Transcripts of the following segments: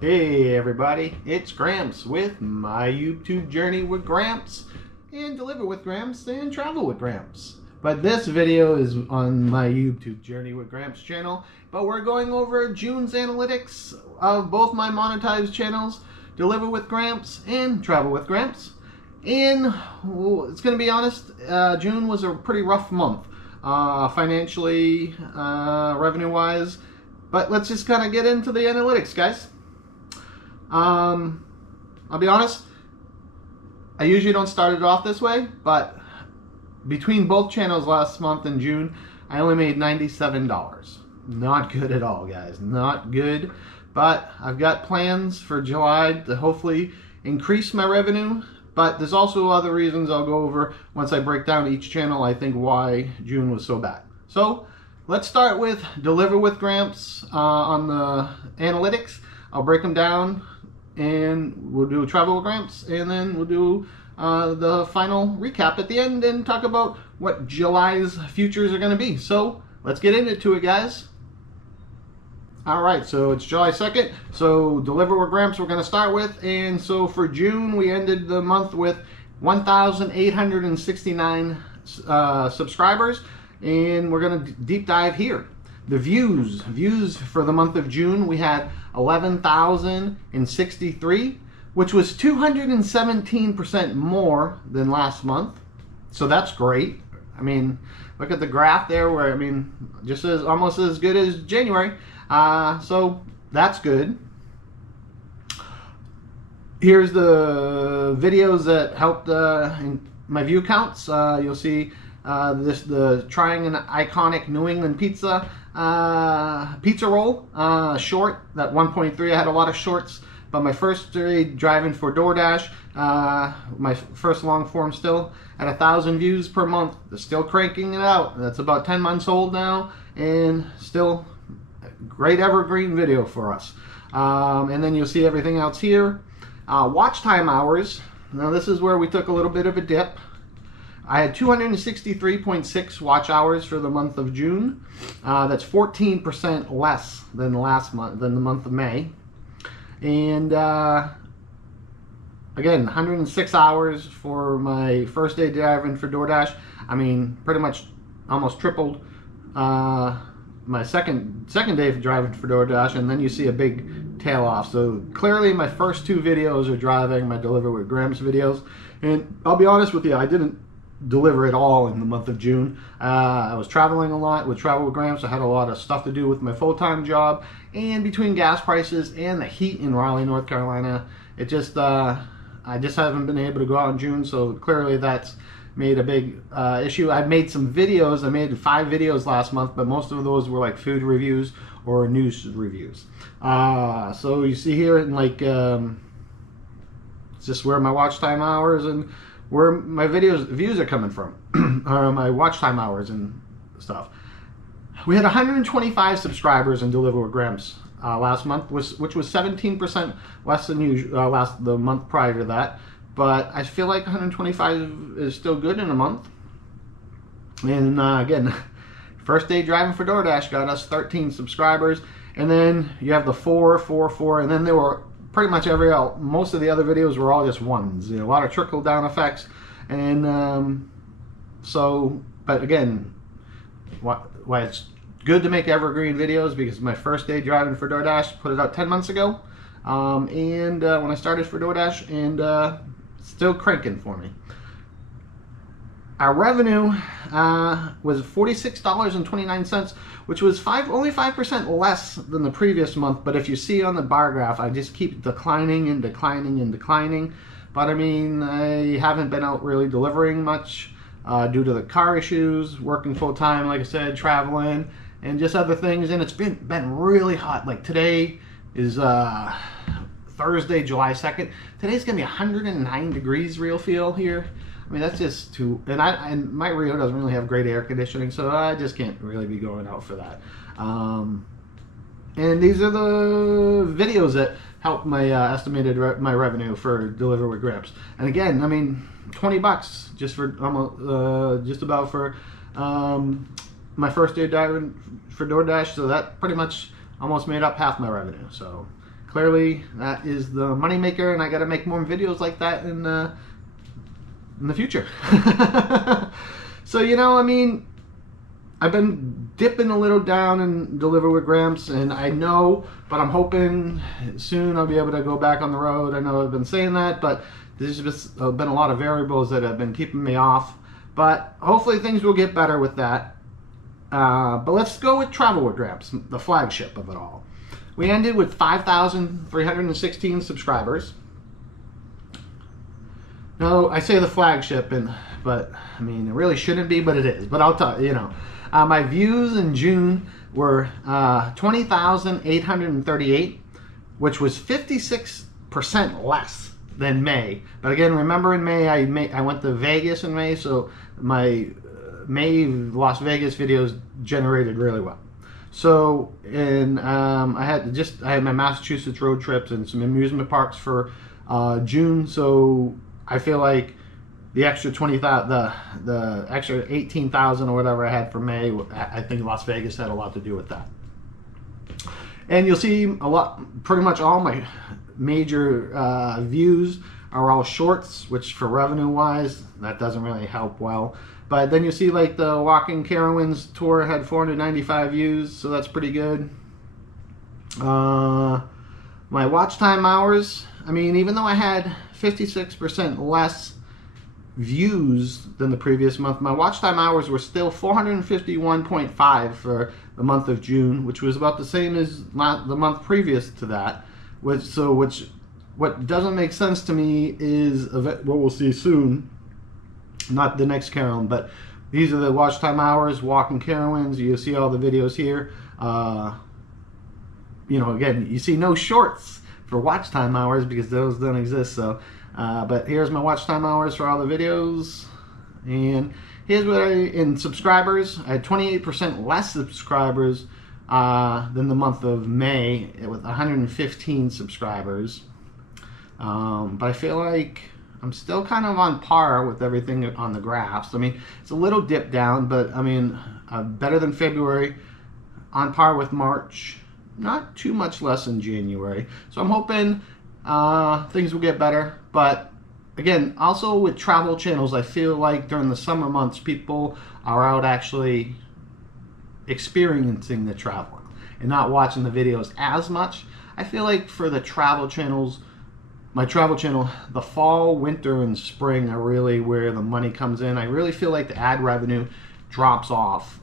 Hey everybody, it's Gramps with my YouTube journey with Gramps and Deliver with Gramps and Travel with Gramps. But this video is on my YouTube journey with Gramps channel, but we're going over June's analytics of both my monetized channels, Deliver with Gramps and Travel with Gramps. And it's going to be honest, June was a pretty rough month financially, revenue wise, but let's just kind of get into the analytics, guys. I'll be honest, I usually don't start it off this way, but between both channels last month in June, I only made $97. Not good at all, guys. Not good. But I've got plans for July to hopefully increase my revenue. But there's also other reasons I'll go over once I break down each channel, I think, why June was so bad. So let's start with Deliver with Gramps on the analytics. I'll break them down and we'll do Travel with Gramps, and then we'll do the final recap at the end and talk about what July's futures are going to be. So let's get into it, guys. Alright, so it's July 2nd, so Deliver with Gramps we're going to start with, and so for June we ended the month with 1,869 subscribers, and we're going to deep dive here. The views for the month of June, we had 11,063, which was 217% more than last month. So that's great. I mean, look at the graph there where, I mean, just as almost as good as January. So that's good. Here's the videos that helped in my view counts. You'll see the trying an iconic New England pizza roll short, that 1.3. I had a lot of shorts, but my first day driving for DoorDash, my first long form still at 1,000 views per month. They're still cranking it out. That's about 10 months old now, and still a great evergreen video for us. And then you'll see everything else here. Watch time hours. Now this is where we took a little bit of a dip. I had 263.6 watch hours for the month of June. That's 14% less than last month, than the month of May. And again, 106 hours for my first day driving for DoorDash. I mean, pretty much almost tripled my second day of driving for DoorDash, and then you see a big tail off. So clearly my first two videos are driving, my Deliver with Gramps videos. And I'll be honest with you, I didn't deliver it all in the month of June. I was traveling a lot with Travel with Gramps. I had a lot of stuff to do with my full-time job, and between gas prices and the heat in Raleigh, North Carolina, it just I just haven't been able to go out in June. So clearly that's made a big issue. I've made some videos. I made 5 videos last month, but most of those were like food reviews or news reviews. So you see here, in like it's just where my watch time hours and where my views are coming from, or my watch time hours and stuff. We had 125 subscribers in Deliver with Gramps last month, which was 17% less than usual the month prior to that. But I feel like 125 is still good in a month. And again, first day driving for DoorDash got us 13 subscribers, and then you have the 4, 4, 4, and then there were pretty much most of the other videos were all just ones. You know, a lot of trickle down effects, and but again, why it's good to make evergreen videos, because my first day driving for DoorDash, put it out 10 months ago, and when I started for DoorDash, and still cranking for me. Our revenue was $46.29, which was only 5% less than the previous month. But if you see on the bar graph, I just keep declining and declining and declining. But I mean, I haven't been out really delivering much due to the car issues, working full time, like I said, traveling, and just other things. And it's been really hot. Like today is Thursday, July 2nd. Today's gonna be 109 degrees real feel here. I mean, that's just too, and my Rio doesn't really have great air conditioning, so I just can't really be going out for that. And these are the videos that help my estimated my revenue for Deliver with Gramps. And again, I mean, $20 just for almost just about for my first day driving for DoorDash, so that pretty much almost made up half my revenue. So clearly that is the moneymaker, and I got to make more videos like that in the future. So, you know, I mean, I've been dipping a little down in Deliver with Gramps, and I know, but I'm hoping soon I'll be able to go back on the road. I know I've been saying that, but there's just been a lot of variables that have been keeping me off. But hopefully things will get better with that. But let's go with Travel with Gramps, the flagship of it all. We ended with 5,316 subscribers. No, I say the flagship, but I mean, it really shouldn't be, but it is. But I'll tell you, know, my views in June were 20,838, which was 56% less than May. But again, remember in May, I went to Vegas in May, so my May Las Vegas videos generated really well. So, and I had my Massachusetts road trips and some amusement parks for June. So I feel like the extra 20,000, the extra 18,000 or whatever I had for May, I think Las Vegas had a lot to do with that. And you'll see pretty much all my major views are all shorts, which for revenue wise, that doesn't really help well. But then you see like the Walking Carowinds tour had 495 views, so that's pretty good. My watch time hours, I mean, even though I had 56% less views than the previous month, my watch time hours were still 451.5 for the month of June, which was about the same as the month previous to that. What doesn't make sense to me is what we'll see soon, not the next Carolyn, but these are the watch time hours, Walking Carowinds. You'll see all the videos here. You know, again, you see no shorts for watch time hours because those don't exist. So, but here's my watch time hours for all the videos, and here's what in subscribers. I had 28% less subscribers than the month of May with 115 subscribers. But I feel like I'm still kind of on par with everything on the graphs. I mean, it's a little dip down, but I mean, better than February, on par with March, not too much less in January. So I'm hoping things will get better. But again, also with travel channels, I feel like during the summer months, people are out actually experiencing the travel and not watching the videos as much. I feel like for the travel channels, my travel channel, the fall, winter, and spring are really where the money comes in. I really feel like the ad revenue drops off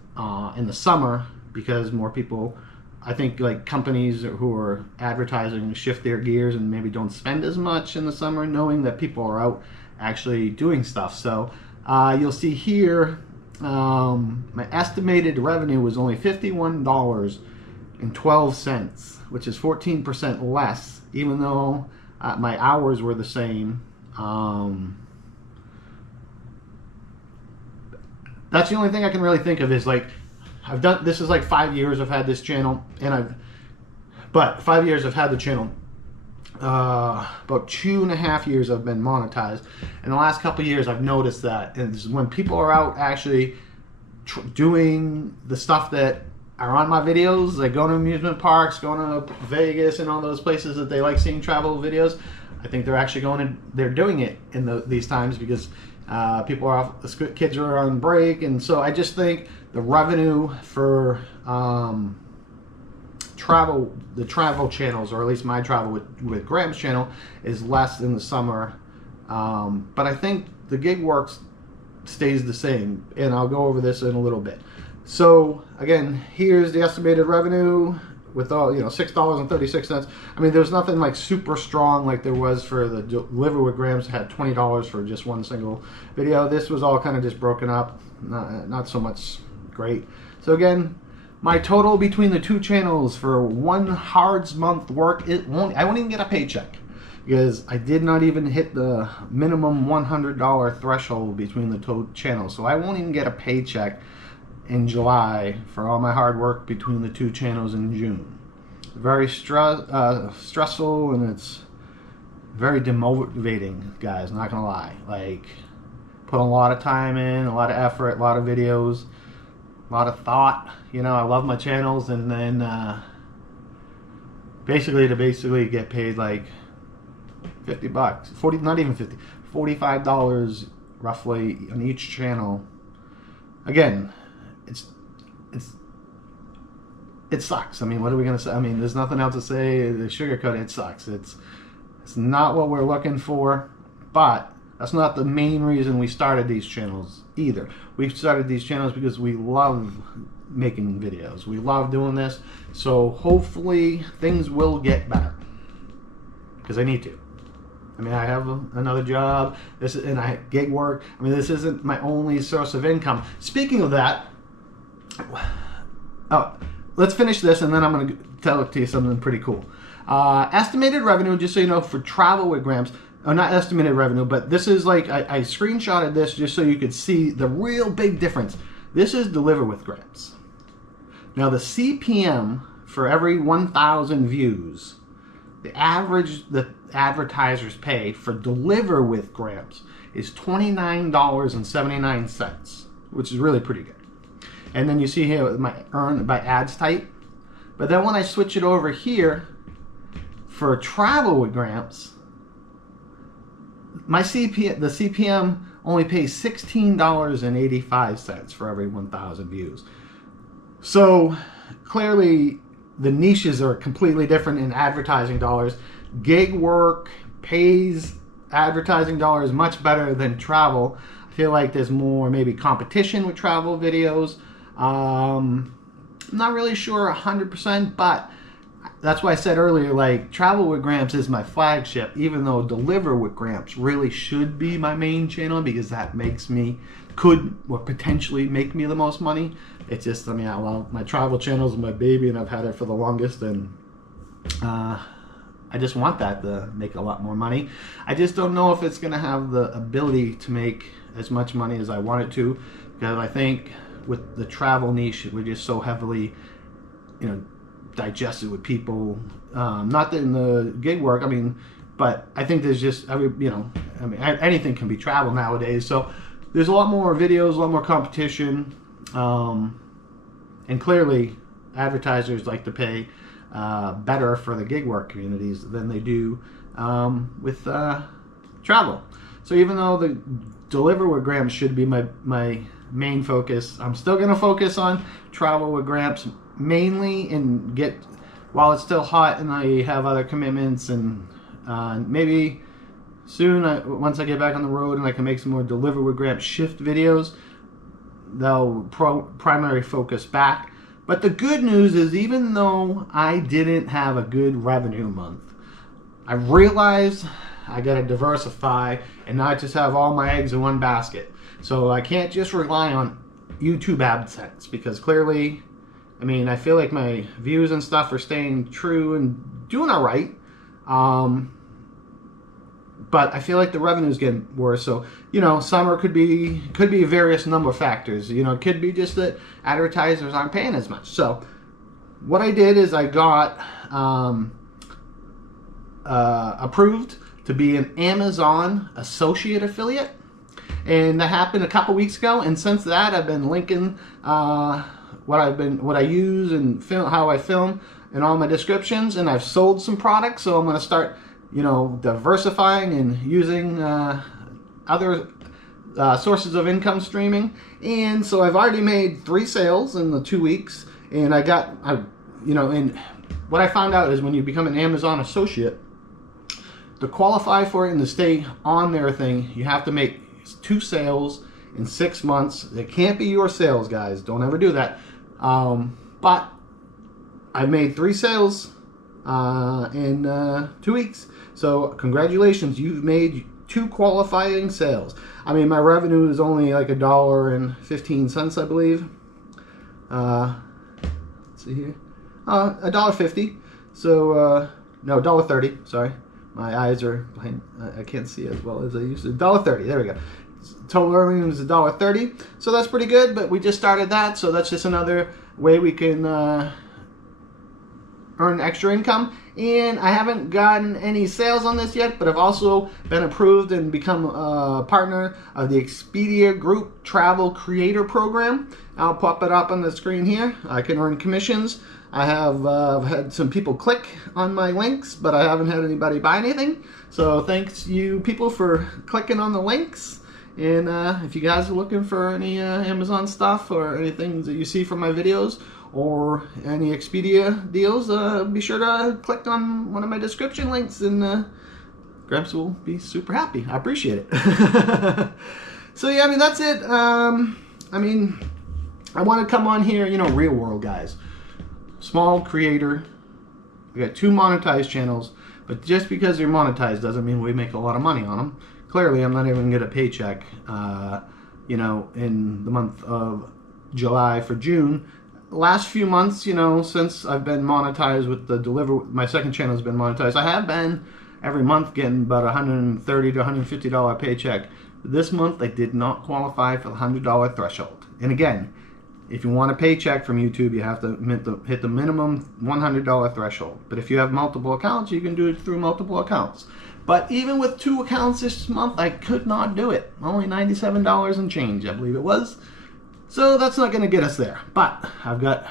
in the summer because more people, I think, like companies who are advertising shift their gears and maybe don't spend as much in the summer, knowing that people are out actually doing stuff. So you'll see here, my estimated revenue was only $51.12, which is 14% less, even though my hours were the same. That's the only thing I can really think of is like, I've done, this is like 5 years I've had this channel, and but 5 years I've had the channel. About 2.5 years I've been monetized. In the last couple of years I've noticed that, and this is when people are out actually doing the stuff that are on my videos, like going to amusement parks, going to Vegas and all those places that they like seeing travel videos. I think they're actually they're doing it in these times because people are off, the kids are on break, and so I just think the revenue for the travel channels, or at least my travel with Gramps channel, is less in the summer. But I think the gig works stays the same, and I'll go over this in a little bit. So again, here's the estimated revenue with all, you know, $6.36. I mean, there's nothing like super strong like there was for the Deliver with Gramps. Had $20 for just one single video. This was all kind of just broken up, not so much great. So again, my total between the two channels for one hard month work, I won't even get a paycheck because I did not even hit the minimum $100 threshold between the two channels. So I won't even get a paycheck in July for all my hard work between the two channels in June. Very stressful, and it's very demotivating, guys, not gonna lie. Like, put a lot of time in, a lot of effort, a lot of videos, a lot of thought. You know, I love my channels, and then basically to get paid like $50, 40, not even 50, $45 roughly on each channel. Again, it sucks. I mean, what are we gonna say? I mean, there's nothing else to say. The sugarcoat, it sucks. It's not what we're looking for, but that's not the main reason we started these channels either. We started these channels because we love making videos. We love doing this. So hopefully things will get better, because I need to. I mean, I have another job, and I gig work. I mean, this isn't my only source of income. Speaking of that, let's finish this, and then I'm going to tell it to you something pretty cool. Estimated revenue, just so you know, for Travel with Gramps. Not estimated revenue, but this is like, I screenshotted this just so you could see the real big difference. This is Deliver with Gramps. Now, the CPM for every 1,000 views, the average that advertisers pay for Deliver with Gramps is $29.79, which is really pretty good. And then you see here my earn by ads type. But then when I switch it over here for Travel with Gramps, the CPM only pays $16.85 for every 1,000 views. So clearly the niches are completely different in advertising dollars. Gig work pays advertising dollars much better than travel. I feel like there's more maybe competition with travel videos. I'm not really sure 100%, but that's why I said earlier, like, Travel with Gramps is my flagship, even though Deliver with Gramps really should be my main channel, because that could potentially make me the most money. It's just, I mean, well, my travel channel is my baby, and I've had it for the longest, and I just want that to make a lot more money. I just don't know if it's going to have the ability to make as much money as I want it to, because I think with the travel niche, we're just so heavily, digested with people. Not that in the gig work, I mean, but I think there's just anything can be travel nowadays. So there's a lot more videos, a lot more competition, and clearly advertisers like to pay better for the gig work communities than they do with travel. So even though the Deliver with Gramps should be my main focus, I'm still going to focus on Travel with Gramps mainly, and while it's still hot and I have other commitments, and maybe soon, once I get back on the road and I can make some more Deliver with Gramps shift videos, they'll primary focus back. But the good news is, even though I didn't have a good revenue month, I realized I got to diversify and not just have all my eggs in one basket. So I can't just rely on YouTube AdSense, because clearly, I mean, I feel like my views and stuff are staying true and doing all right. But I feel like the revenue is getting worse. So, summer could be a various number of factors. It could be just that advertisers aren't paying as much. So what I did is I got approved to be an Amazon associate affiliate. And that happened a couple weeks ago. And since that, I've been linking what I use and how I film in all my descriptions. And I've sold some products. So I'm going to start diversifying and using other sources of income streaming. And so I've already made 3 sales in the 2 weeks, and and what I found out is when you become an Amazon associate, to qualify for it and to stay on their thing, you have to make 2 sales in 6 months. It can't be your sales, guys. Don't ever do that. But I made 3 sales in 2 weeks. So congratulations, you've made 2 qualifying sales. I mean, my revenue is only like $1.15, I believe. Let's see here, $1.50. So no, $1.30. Sorry, my eyes are behind. I can't see as well as I used to. $1.30. There we go. Total revenue is $1.30. So that's pretty good. But we just started that, so that's just another way we can earn extra income. And I haven't gotten any sales on this yet, but I've also been approved and become a partner of the Expedia Group Travel Creator Program. I'll pop it up on the screen here. I can earn commissions. I have had some people click on my links, but I haven't had anybody buy anything. So thanks you people for clicking on the links. And if you guys are looking for any Amazon stuff or anything that you see from my videos or any Expedia deals, be sure to click on one of my description links, and Gramps will be super happy. I appreciate it. So yeah, I mean, that's it. I mean, I want to come on here, you know, real world guys. Small creator. We got 2 monetized channels, but just because they're monetized doesn't mean we make a lot of money on them. Clearly, I'm not even going to get a paycheck, you know, in the month of July for June. Last few months, you know, since I've been monetized with the my second channel has been monetized, I have been every month getting about $130 to $150 paycheck. This month, I did not qualify for the $100 threshold. And again, if you want a paycheck from YouTube, you have to hit the minimum $100 threshold. But if you have multiple accounts, you can do it through multiple accounts. But even with 2 accounts this month, I could not do it. Only $97 and change, I believe it was. So that's not going to get us there. But I've got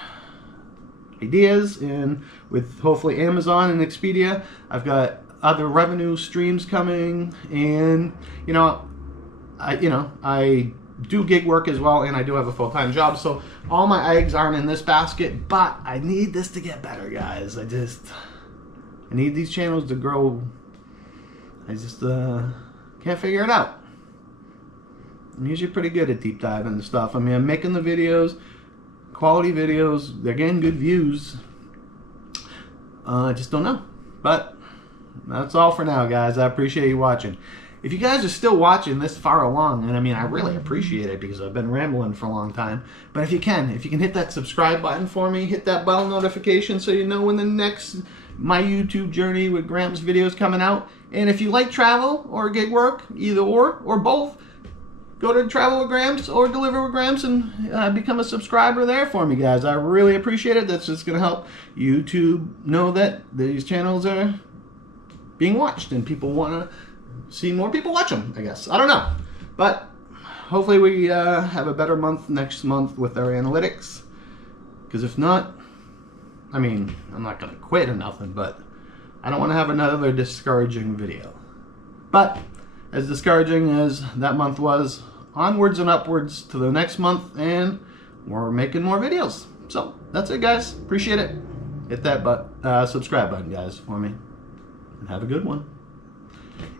ideas, and with hopefully Amazon and Expedia, I've got other revenue streams coming. And I do gig work as well, and I do have a full-time job, so all my eggs aren't in this basket. But I need this to get better, guys. I need these channels to grow. I just can't figure it out. I'm usually pretty good at deep diving and stuff. I mean, I'm making the videos, quality videos, they're getting good views. I just don't know. But that's all for now, guys. I appreciate you watching. If you guys are still watching this far along, and I mean, I really appreciate it because I've been rambling for a long time. But if you can hit that subscribe button for me, hit that bell notification so you know when the next my YouTube journey with Gramps videos coming out. And if you like travel or gig work, either or both, go to Travel with Gramps or Deliver with Gramps and become a subscriber there for me, guys. I really appreciate it. That's just going to help YouTube know that these channels are being watched and people want to see more people watch them, I guess. I don't know. But hopefully we have a better month next month with our analytics. Because if not, I mean, I'm not going to quit or nothing, but I don't want to have another discouraging video. But as discouraging as that month was, onwards and upwards to the next month, and we're making more videos. So that's it, guys. Appreciate it. Hit that subscribe button, guys, for me. And have a good one.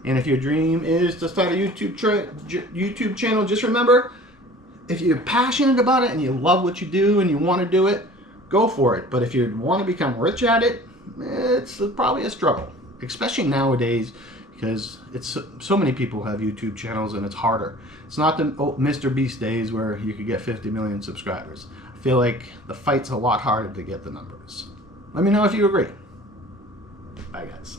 And if your dream is to start a YouTube channel, just remember, if you're passionate about it and you love what you do and you want to do it, go for it. But if you want to become rich at it, it's probably a struggle, especially nowadays, because so many people have YouTube channels and it's harder. It's not the Mr. Beast days where you could get 50 million subscribers. I feel like the fight's a lot harder to get the numbers. Let me know if you agree. Bye, guys.